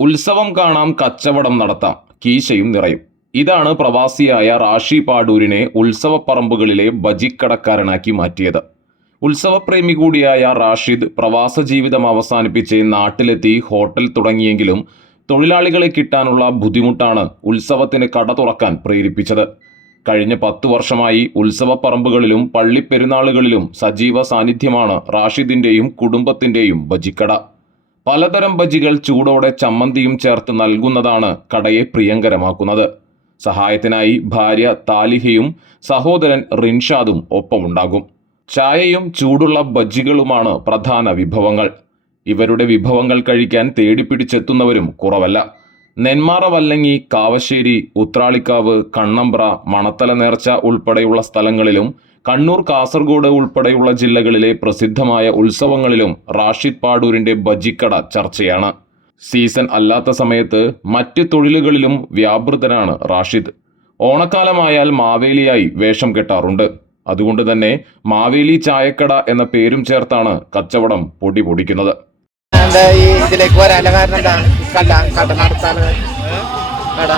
ഉത്സവം കാണാം കച്ചവടം നടത്താം കീശയും നിറയും. ഇതാണ് പ്രവാസിയായ റാഷി പാടൂരിനെ ഉത്സവപ്പറമ്പുകളിലെ ബജിക്കടക്കാരനാക്കി മാറ്റിയത്. ഉത്സവപ്രേമി കൂടിയായ റാഷിദ് പ്രവാസ ജീവിതം അവസാനിപ്പിച്ച് നാട്ടിലെത്തി ഹോട്ടൽ തുടങ്ങിയെങ്കിലും തൊഴിലാളികളെ കിട്ടാനുള്ള ബുദ്ധിമുട്ടാണ് ഉത്സവത്തിന് കട തുറക്കാൻ പ്രേരിപ്പിച്ചത്. കഴിഞ്ഞ പത്തു വർഷമായി ഉത്സവപ്പറമ്പുകളിലും പള്ളിപ്പെരുന്നാളുകളിലും സജീവ സാന്നിധ്യമാണ് റാഷിദിന്റെയും കുടുംബത്തിന്റെയും ബജിക്കട. പലതരം ബജികൾ ചൂടോടെ ചമ്മന്തിയും ചേർത്ത് നൽകുന്നതാണ് കടയെ പ്രിയങ്കരമാക്കുന്നത്. സഹായത്തിനായി ഭാര്യ താലിഹയും സഹോദരൻ റിൻഷാദും ഒപ്പമുണ്ടാകും. ചായയും ചൂടുള്ള ബജ്ജികളുമാണ് പ്രധാന വിഭവങ്ങൾ. ഇവരുടെ വിഭവങ്ങൾ കഴിക്കാൻ തേടിപ്പിടിച്ചെത്തുന്നവരും കുറവല്ല. നെന്മാറ വല്ലങ്ങി കാവശ്ശേരി ഉത്രാളിക്കാവ് കണ്ണമ്പ്ര മണത്തല നേർച്ച ഉൾപ്പെടെയുള്ള സ്ഥലങ്ങളിലും കണ്ണൂർ കാസർഗോഡ് ഉൾപ്പെടെയുള്ള ജില്ലകളിലെ പ്രസിദ്ധമായ ഉത്സവങ്ങളിലും റാഷിദ് പാടൂരിന്റെ ബജിക്കട ചർച്ചയാണ്. സീസൺ അല്ലാത്ത സമയത്ത് മറ്റ് തൊഴിലുകളിലും വ്യാപൃതനാണ് റാഷിദ്. ഓണക്കാലമായാൽ മാവേലിയായി വേഷം കെട്ടാറുണ്ട്. അതുകൊണ്ട് തന്നെ മാവേലി ചായക്കട എന്ന പേരും ചേർത്താണ് കച്ചവടം പൊടി പൊടിക്കുന്നത്. എന്താ ഈ ഇതിലേക്ക് വരാനുള്ള കാരണം എന്താ? കട കട നടത്താന് കട?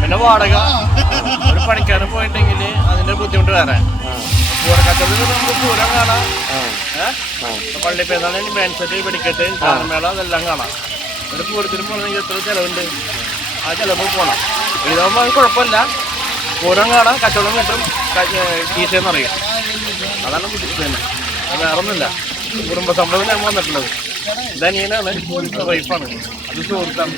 പിന്നെ വാടക ഒരു പണിക്കാരൻ പോയിട്ടുണ്ടെങ്കിൽ അതിന്റെ ബുദ്ധിമുട്ട് വേറെ പൂരം കാണാം പള്ളി പേരാണെങ്കിൽ ബാൻസെറ്റ് വെടിക്കെട്ട് ഗാനമേള അതെല്ലാം കാണാം ഒരു പൂരത്തിന് പോകണമെങ്കിൽ എത്ര ചെലവുണ്ട് ആ. ചെലവ് പോണം ഇതാകുമ്പോൾ കുഴപ്പമില്ല പൂരം കാണാം കച്ചവടം കിട്ടും കീശയെന്ന് അറിയാം അതാണ് ബുദ്ധിമുട്ട് തന്നെ. അത് വേറെ ഒന്നുമില്ല കുടുംബ സംരംഭം ഞാൻ വന്നിട്ടുള്ളത് ഇതനിയനാണ് വൈഫാണ് അത് സുഹൃത്താണ്.